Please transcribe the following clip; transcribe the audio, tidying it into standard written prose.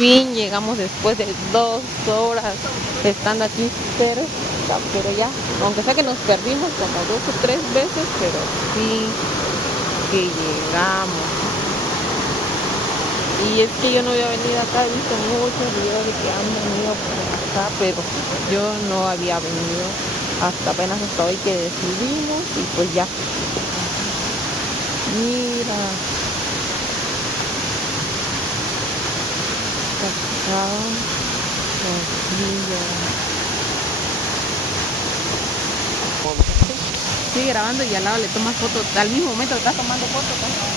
fin llegamos después de 2 horas estando aquí cerca, pero ya, aunque sea que nos perdimos como 2 o 3 veces, pero sí que llegamos. Y es que yo no había venido acá, he visto muchos videos de que han venido por acá, pero yo no había venido hasta hoy que decidimos y pues ya. Mira, cascada, sigue grabando y al lado le tomas fotos, al mismo momento estás tomando fotos.